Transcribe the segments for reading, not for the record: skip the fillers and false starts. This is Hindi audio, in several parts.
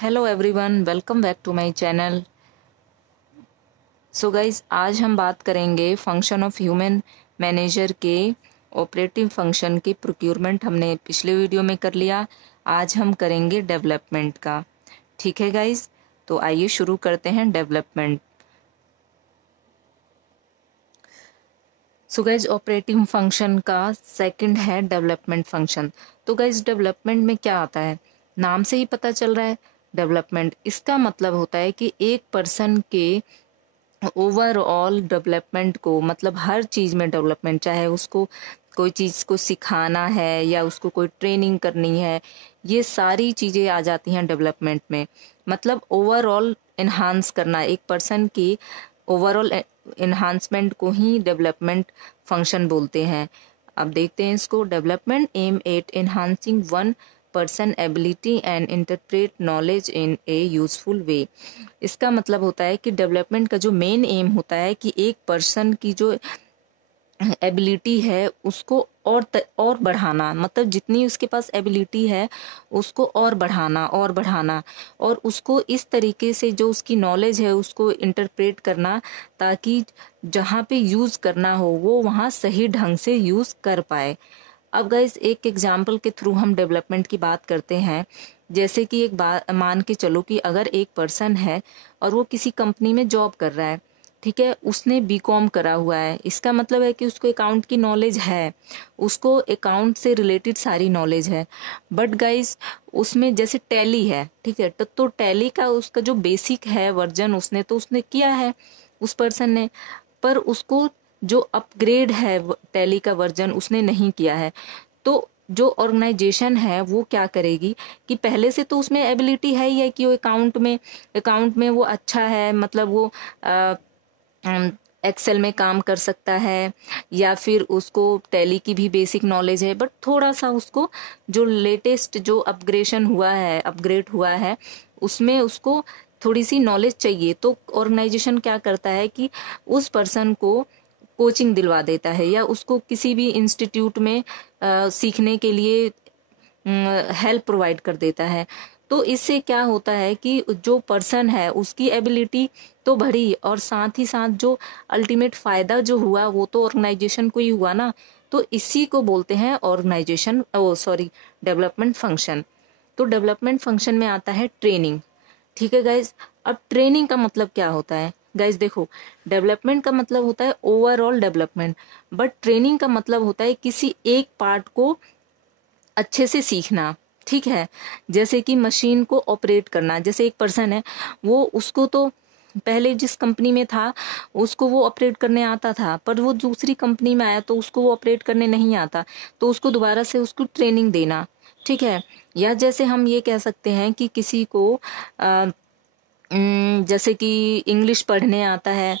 Hello everyone, welcome back to my channel. So guys, आज हम बात करेंगे फंक्शन ऑफ ह्यूमन मैनेजर के ऑपरेटिव फंक्शन की प्रोक्यूरमेंट हमने पिछले वीडियो में कर लिया। आज हम करेंगे डेवलपमेंट का। ठीक है गाइज, तो आइए शुरू करते हैं development. So guys, operative function का सेकंड है डेवलपमेंट फंक्शन। तो गाइज, डेवलपमेंट में क्या आता है, नाम से ही पता चल रहा है। डेवलपमेंट इसका मतलब होता है कि एक पर्सन के ओवरऑल डेवलपमेंट को, मतलब हर चीज में डेवलपमेंट, चाहे उसको कोई चीज को सिखाना है या उसको कोई ट्रेनिंग करनी है, ये सारी चीजें आ जाती हैं डेवलपमेंट में। मतलब ओवरऑल एनहांस करना, एक पर्सन की ओवरऑल एनहांसमेंट को ही डेवलपमेंट फंक्शन बोलते हैं। अब देखते हैं इसको। Development aim at enhancing one person ability and interpret knowledge in a useful way. इसका मतलब होता है कि डेवलपमेंट का जो मेन एम होता है कि एक पर्सन की जो एबिलिटी है उसको और बढ़ाना, मतलब जितनी उसके पास एबिलिटी है उसको और बढ़ाना और उसको इस तरीके से जो उसकी नॉलेज है उसको इंटरप्रेट करना, ताकि जहाँ पे यूज करना हो वो वहाँ सही ढंग से यूज कर पाए। अब गाइस, एक एग्जाम्पल के थ्रू हम डेवलपमेंट की बात करते हैं। जैसे कि एक बात मान के चलो कि अगर एक पर्सन है और वो किसी कंपनी में जॉब कर रहा है, ठीक है, उसने बीकॉम करा हुआ है। इसका मतलब है कि उसको अकाउंट की नॉलेज है, उसको अकाउंट से रिलेटेड सारी नॉलेज है। बट गाइस, उसमें जैसे टैली है, ठीक है, तो टैली का उसका जो बेसिक है वर्जन उसने किया है उस पर्सन ने, पर उसको जो अपग्रेड है टैली का वर्जन उसने नहीं किया है। तो जो ऑर्गेनाइजेशन है वो क्या करेगी कि पहले से तो उसमें एबिलिटी है ही है कि वो अकाउंट में वो अच्छा है, मतलब वो एक्सेल में काम कर सकता है, या फिर उसको टैली की भी बेसिक नॉलेज है, बट थोड़ा सा उसको जो लेटेस्ट जो अपग्रेड हुआ है उसमें उसको थोड़ी सी नॉलेज चाहिए। तो ऑर्गेनाइजेशन क्या करता है कि उस पर्सन को कोचिंग दिलवा देता है या उसको किसी भी इंस्टीट्यूट में सीखने के लिए हेल्प प्रोवाइड कर देता है। तो इससे क्या होता है कि जो पर्सन है उसकी एबिलिटी तो बढ़ी, और साथ ही साथ जो अल्टीमेट फायदा जो हुआ वो तो ऑर्गेनाइजेशन को ही हुआ ना। तो इसी को बोलते हैं ऑर्गेनाइजेशन, ओ सॉरी, डेवलपमेंट फंक्शन। तो डेवलपमेंट फंक्शन में आता है ट्रेनिंग। ठीक है गाइज, अब ट्रेनिंग का मतलब क्या होता है। गाइज देखो, डेवलपमेंट का मतलब होता है ओवरऑल डेवलपमेंट, बट ट्रेनिंग का मतलब होता है किसी एक पार्ट को अच्छे से सीखना। ठीक है, जैसे कि मशीन को ऑपरेट करना। जैसे एक पर्सन है, वो उसको तो पहले जिस कंपनी में था उसको वो ऑपरेट करने आता था, पर वो दूसरी कंपनी में आया तो उसको वो ऑपरेट करने नहीं आता, तो उसको दोबारा से उसको ट्रेनिंग देना। ठीक है, या जैसे हम ये कह सकते हैं कि किसी को जैसे कि इंग्लिश पढ़ने आता है,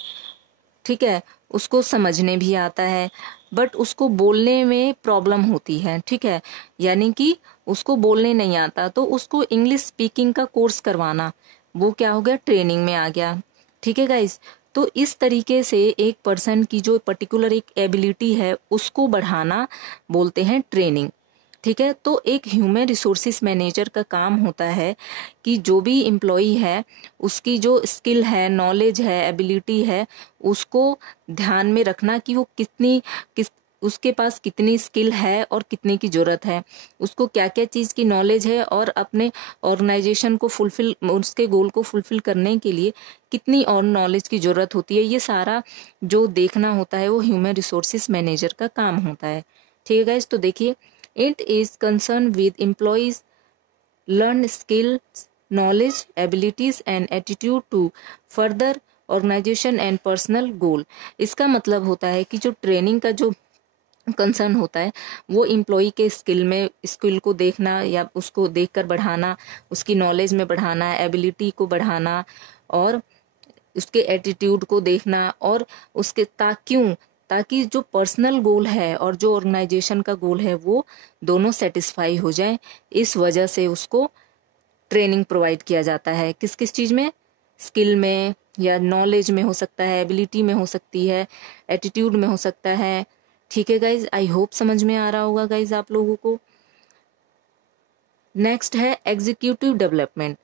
ठीक है, उसको समझने भी आता है, बट उसको बोलने में प्रॉब्लम होती है। ठीक है, यानी कि उसको बोलने नहीं आता, तो उसको इंग्लिश स्पीकिंग का कोर्स करवाना, वो क्या हो गया, ट्रेनिंग में आ गया। ठीक है गाइस, तो इस तरीके से एक पर्सन की जो पर्टिकुलर एक एबिलिटी है उसको बढ़ाना बोलते हैं ट्रेनिंग। ठीक है, तो एक ह्यूमन रिसोर्सिस मैनेजर का काम होता है कि जो भी एम्प्लॉई है उसकी जो स्किल है, नॉलेज है, एबिलिटी है, उसको ध्यान में रखना कि वो किस उसके पास कितनी स्किल है और कितने की जरूरत है, उसको क्या क्या चीज की नॉलेज है, और अपने ऑर्गेनाइजेशन को फुलफिल, उसके गोल को फुलफिल करने के लिए कितनी और नॉलेज की जरूरत होती है। ये सारा जो देखना होता है वो ह्यूमन रिसोर्सिस मैनेजर का काम होता है। ठीक है गाइस, तो देखिए, it is concerned with employees' learned skills, knowledge, abilities and attitude to further organization and personal goal। इसका मतलब होता है कि जो ट्रेनिंग का जो कंसर्न होता है वो इम्प्लॉय के स्किल को देखना या उसको देखकर बढ़ाना, उसकी नॉलेज में बढ़ाना, एबिलिटी को बढ़ाना, और उसके एटीट्यूड को देखना, और उसके ताकि जो पर्सनल गोल है और जो ऑर्गेनाइजेशन का गोल है वो दोनों सेटिस्फाई हो जाए। इस वजह से उसको ट्रेनिंग प्रोवाइड किया जाता है। किस किस चीज में, स्किल में या नॉलेज में हो सकता है, एबिलिटी में हो सकती है, एटीट्यूड में हो सकता है। ठीक है गाइज, आई होप समझ में आ रहा होगा गाइज आप लोगों को। नेक्स्ट है एग्जीक्यूटिव डेवलपमेंट।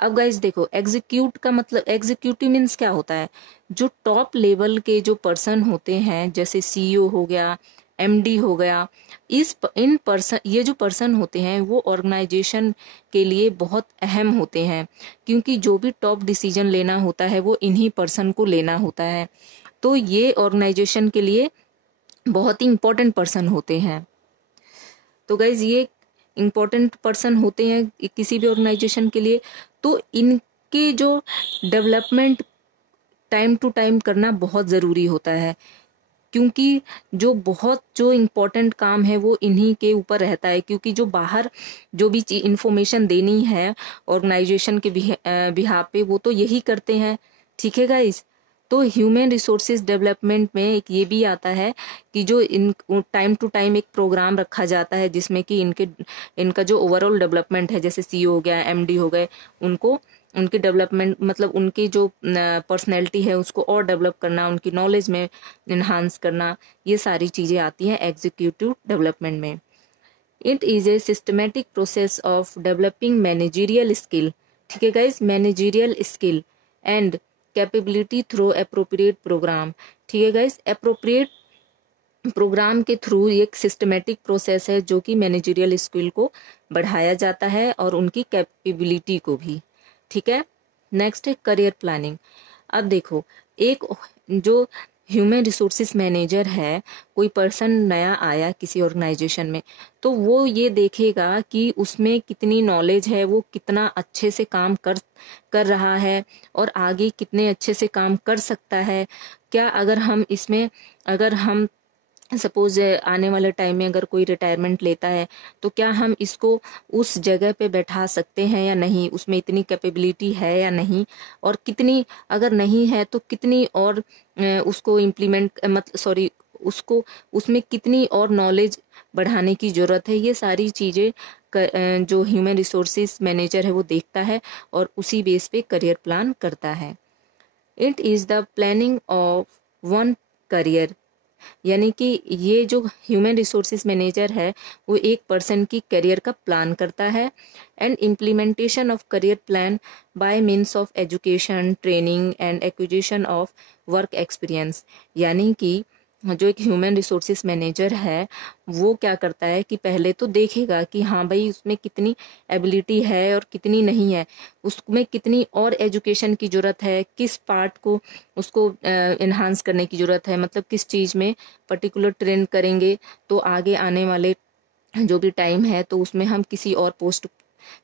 अब गाइज देखो, एग्जीक्यूट का मतलब, एग्जीक्यूटिव मीन्स क्या होता है, जो टॉप लेवल के जो पर्सन होते हैं, जैसे सीईओ हो गया, एमडी हो गया, इन पर्सन, ये जो पर्सन होते हैं वो ऑर्गेनाइजेशन के लिए बहुत अहम होते हैं, क्योंकि जो भी टॉप डिसीजन लेना होता है वो इन्हीं पर्सन को लेना होता है। तो ये ऑर्गेनाइजेशन के लिए बहुत ही इंपॉर्टेंट पर्सन होते हैं। तो गाइज ये इम्पोर्टेंट पर्सन होते हैं किसी भी ऑर्गेनाइजेशन के लिए। तो इनके जो डेवलपमेंट टाइम टू टाइम करना बहुत ज़रूरी होता है, क्योंकि जो इम्पोर्टेंट काम है वो इन्हीं के ऊपर रहता है, क्योंकि जो बाहर जो भी इंफॉर्मेशन देनी है ऑर्गेनाइजेशन के बिहाफ पे, वो तो यही करते हैं। ठीक है गाइस। तो ह्यूमन रिसोर्सेज डेवलपमेंट में एक ये भी आता है कि जो इन टाइम टू टाइम एक प्रोग्राम रखा जाता है जिसमें कि इनका जो ओवरऑल डेवलपमेंट है, जैसे सीईओ हो गया, एमडी हो गए, उनको उनकी डेवलपमेंट मतलब उनकी जो पर्सनैलिटी है उसको और डेवलप करना, उनकी नॉलेज में इन्हांस करना, ये सारी चीज़ें आती हैं एग्जीक्यूटिव डेवलपमेंट में। It is a systematic process of developing managerial skill, ठीक है guys, managerial skill and capability through appropriate program. ठीक है गाइज, अप्रोप्रिएट प्रोग्राम के थ्रू एक सिस्टमेटिक प्रोसेस है जो कि मैनेजरियल स्किल को बढ़ाया जाता है और उनकी कैपेबिलिटी को भी। ठीक है। नेक्स्ट है करियर प्लानिंग। अब देखो, एक जो ह्यूमन रिसोर्सेज मैनेजर है, कोई पर्सन नया आया किसी ऑर्गेनाइजेशन में, तो वो ये देखेगा कि उसमें कितनी नॉलेज है, वो कितना अच्छे से काम कर रहा है और आगे कितने अच्छे से काम कर सकता है। क्या अगर हम सपोज आने वाले टाइम में अगर कोई रिटायरमेंट लेता है, तो क्या हम इसको उस जगह पे बैठा सकते हैं या नहीं, उसमें इतनी कैपेबिलिटी है या नहीं, और कितनी, अगर नहीं है तो कितनी और उसको इम्प्लीमेंट मतलब सॉरी उसको उसमें कितनी और नॉलेज बढ़ाने की जरूरत है। ये सारी चीज़ें जो ह्यूमन रिसोर्सेज मैनेजर है वो देखता है और उसी बेस पे करियर प्लान करता है। It is the planning of one career, यानी कि ये जो ह्यूमन रिसोर्सेज मैनेजर है वो एक पर्सन की करियर का प्लान करता है। And implementation of career plan bye means of education, training and acquisition of work experience, यानी कि जो एक ह्यूमन रिसोर्सेज मैनेजर है वो क्या करता है कि पहले तो देखेगा कि हाँ भाई उसमें कितनी एबिलिटी है और कितनी नहीं है, उसमें कितनी और एजुकेशन की ज़रूरत है, किस पार्ट को उसको इन्हांस करने की ज़रूरत है, मतलब किस चीज़ में पर्टिकुलर ट्रेन करेंगे तो आगे आने वाले जो भी टाइम है तो उसमें हम किसी और पोस्ट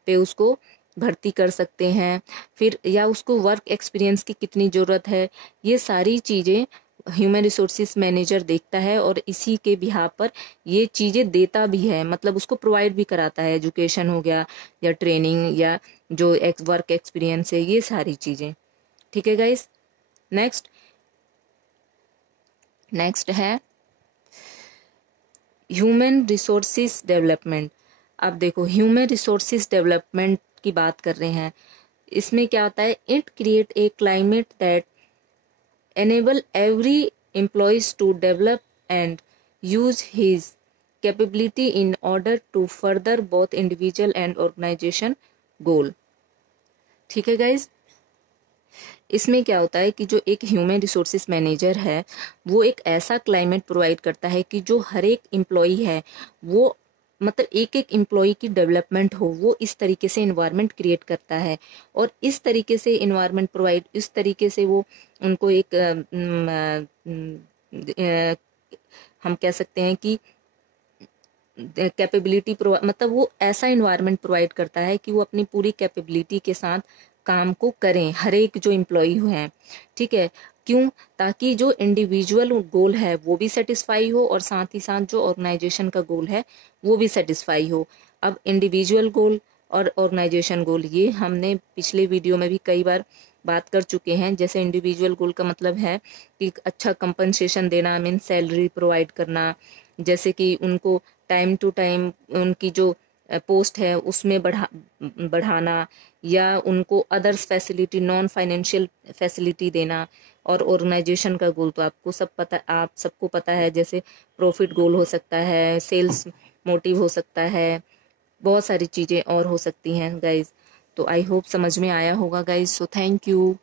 पे उसको भर्ती कर सकते हैं। फिर या उसको वर्क एक्सपीरियंस की कितनी ज़रूरत है, ये सारी चीज़ें ह्यूमन रिसोर्सेज मैनेजर देखता है और इसी के बिहाफ पर ये चीज़ें देता भी है, मतलब उसको प्रोवाइड भी कराता है, एजुकेशन हो गया या ट्रेनिंग या जो वर्क एक्सपीरियंस है, ये सारी चीज़ें। ठीक है गाइस। नेक्स्ट है ह्यूमन रिसोर्सेज डेवलपमेंट। अब देखो, ह्यूमन रिसोर्सेज डेवलपमेंट की बात कर रहे हैं, इसमें क्या होता है, it create a climate that enable every employees to develop and use his capability in order to further both individual and organization goal। ठीक है गाइज। इसमें क्या होता है कि जो एक ह्यूमन रिसोर्सेज मैनेजर है वो एक ऐसा क्लाइमेट प्रोवाइड करता है कि जो हर एक एम्प्लॉई है वो, मतलब एक एक एम्प्लॉय की डेवलपमेंट हो, वो इस तरीके से इन्वायरमेंट क्रिएट करता है और इस तरीके से इन्वायरमेंट प्रोवाइड, इस तरीके से वो उनको एक हम कह सकते हैं कि कैपेबिलिटी मतलब वो ऐसा इन्वायरमेंट प्रोवाइड करता है कि वो अपनी पूरी कैपेबिलिटी के साथ काम को करें, हर एक जो एम्प्लॉय हैं। ठीक है। क्यों? ताकि जो इंडिविजुअल गोल है वो भी सेटिस्फाई हो और साथ ही साथ जो ऑर्गेनाइजेशन का गोल है वो भी सेटिस्फाई हो। अब इंडिविजुअल गोल और ऑर्गेनाइजेशन गोल, ये हमने पिछले वीडियो में भी कई बार बात कर चुके हैं। जैसे इंडिविजुअल गोल का मतलब है कि अच्छा कंपनसेशन देना, मीन सैलरी प्रोवाइड करना, जैसे कि उनको टाइम टू टाइम उनकी जो पोस्ट है उसमें बढ़ाना, या उनको others facility, non financial facility देना। और ऑर्गेनाइजेशन का गोल तो आप सबको पता है, जैसे प्रॉफिट गोल हो सकता है, सेल्स मोटिव हो सकता है, बहुत सारी चीज़ें और हो सकती हैं गाइज। तो आई होप समझ में आया होगा गाइज। So thank you.